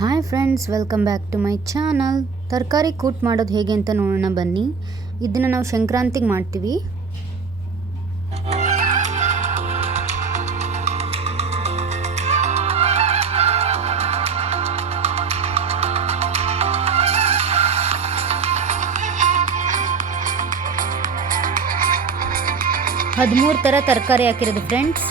Hi friends, welcome back to my channel. ತರಕಾರಿ ಕೂಟ್ ಮಾಡೋದು ಹೇಗೆ ಅಂತ ನೋಡೋಣ ಬನ್ನಿ. ಇದನ್ನು ನಾವು ಸಂಕ್ರಾಂತಿಗೆ ಮಾಡ್ತೀವಿ. ಹದಿಮೂರು ಥರ ತರಕಾರಿ ಹಾಕಿರೋದು ಫ್ರೆಂಡ್ಸ್.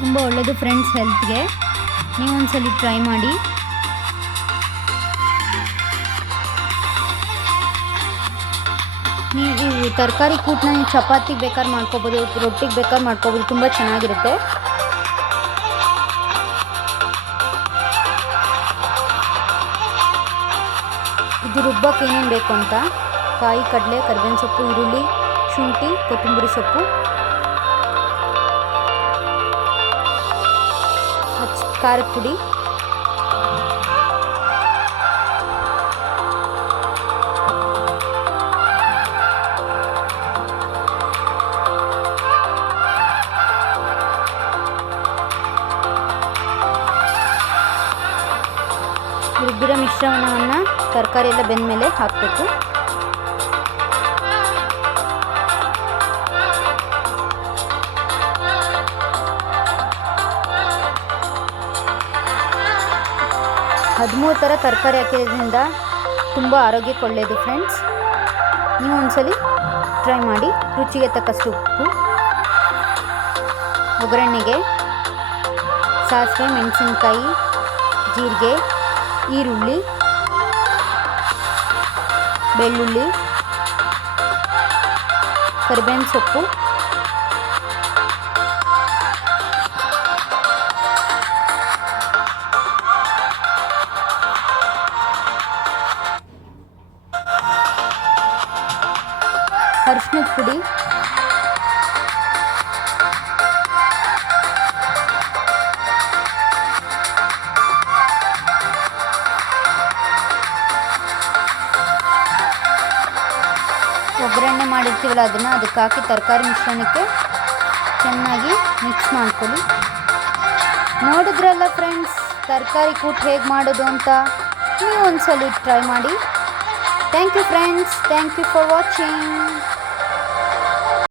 ತುಂಬ ಒಳ್ಳೆಯದು ಫ್ರೆಂಡ್ಸ್ ಹೆಲ್ತ್ಗೆ. ನೀವು ಒಂದ್ಸಲ ಟ್ರೈ ಮಾಡಿ. ನೀವು ತರಕಾರಿ ಕೂಟನ್ನ ನೀವು ಚಪಾತಿಗೆ ಬೇಕಾದ್ರೆ ಮಾಡ್ಕೋಬೋದು, ರೊಟ್ಟಿಗೆ ಬೇಕಾದ್ರೆ ಮಾಡ್ಕೋಬೋದು. ತುಂಬ ಚೆನ್ನಾಗಿರುತ್ತೆ. ಇದು ರುಬ್ಬಕ್ಕೆ ಏನೇನು ಬೇಕು ಅಂತ: ಕಾಯಿ, ಕಡಲೆ, ಕರಿಬೇವಿನ ಸೊಪ್ಪು, ಈರುಳ್ಳಿ, ಶುಂಠಿ, ಕೊತ್ತಂಬರಿ ಸೊಪ್ಪು, ಖಾರದ ಪುಡಿ, ರುಬ್ಬಿರೋ ಮಿಶ್ರಣವನ್ನು ತರಕಾರಿ ಎಲ್ಲ ಬೆಂದ ಮೇಲೆ ಹಾಕಬೇಕು. ಹದಿಮೂರು ಥರ ತರಕಾರಿ ಹಾಕಿರೋದ್ರಿಂದ ತುಂಬ ಆರೋಗ್ಯಕ್ಕೆ ಒಳ್ಳೆಯದು ಫ್ರೆಂಡ್ಸ್. ನೀವು ಒಂದ್ಸಲಿ ಟ್ರೈ ಮಾಡಿ. ರುಚಿಗೆ ತಕ್ಕಷ್ಟು ಉಪ್ಪು, ಒಗ್ಗರಣೆಗೆ ಸಾಸಿವೆ, ಮೆಣಸಿನ್ಕಾಯಿ, ಜೀರಿಗೆ, ಈರುಳ್ಳಿ, ಬೆಳ್ಳುಳ್ಳಿ, ಕರಿಬೇವಿನ ಸೊಪ್ಪು, ಅರಿಶಿನದ ಪುಡಿ, ಒಗ್ಗರಣೆ ಮಾಡಿರ್ತೀವಲ್ಲ ಅದಕ್ಕೆ ಹಾಕಿ ತರಕಾರಿ ಮಿಶ್ರಣಕ್ಕೆ ಚೆನ್ನಾಗಿ ಮಿಕ್ಸ್ ಮಾಡ್ಕೊಳ್ಳಿ. ನೋಡಿದ್ರಲ್ಲ ಫ್ರೆಂಡ್ಸ್, ತರಕಾರಿ ಕೂಟ್ ಹೇಗೆ ಮಾಡೋದು ಅಂತ. ನೀವು ಒಂದ್ಸಲ ಟ್ರೈ ಮಾಡಿ. Thank you friends. Thank you for watching.